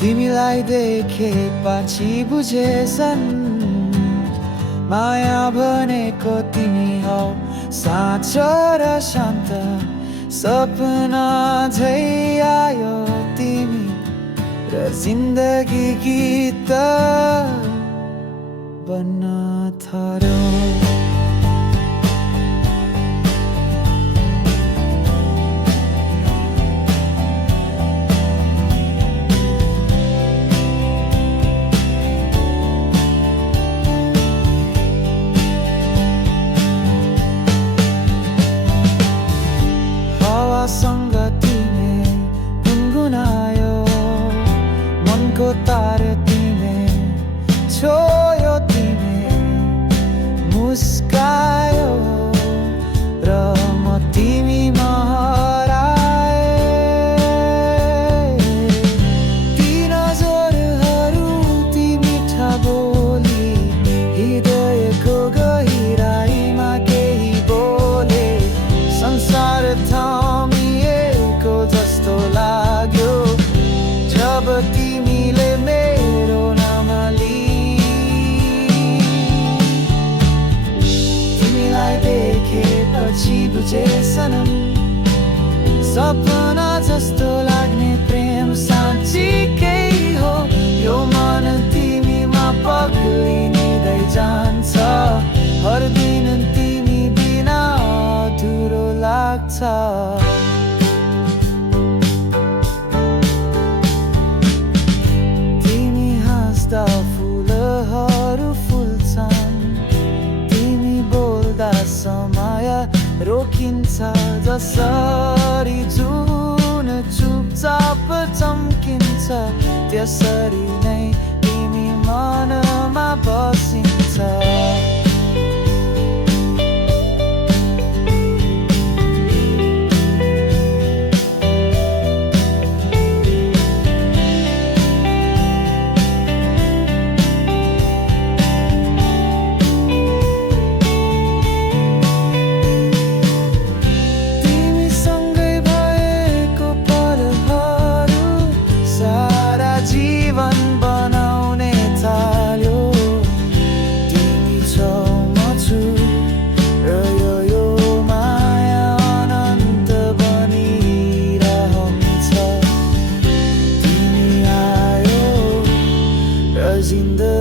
तिमीलाई देखेपछि बुझेछन् माया भनेको तिमी हौ, साँचो र शान्त सपना झै आयो तिमी र जिन्दगी गीत बन्न थाल्यो। सँग तिमी गुनगुनायो मनको तार, तिमी छोयो, तिमी मुस्कायो र म तिमीमा हराए। ती नजरहरू, ती मिठा बोली, हृदयको गहिराईमा केही बोले। संसार थामिएको जस्तो लाग्यो जब तिमीले मेरो नाम तिमीलाई देखेपछि बुझेछन् सपना जस्तो लाग्ने प्रेम साँच्चीकै हो। यो मन तिमीमा पग्लिँदै जान्छ, हर दिन तिमी बिना अधुरो लाग्छ। तिमी हाँस्दा फुलहरू फुल्छन्, तिमी बोल्दा समय रोकिन्छ। जसरी जुन चुपचाप चम्किन्छ, त्यसरी नै तिमी मनमा बसिन्छ। जीवन बनाउने थाल्यो तिमी छौ, म छु र यो माया अनन्त बनिरहन्छ। तिमी आयो र जिन्दगी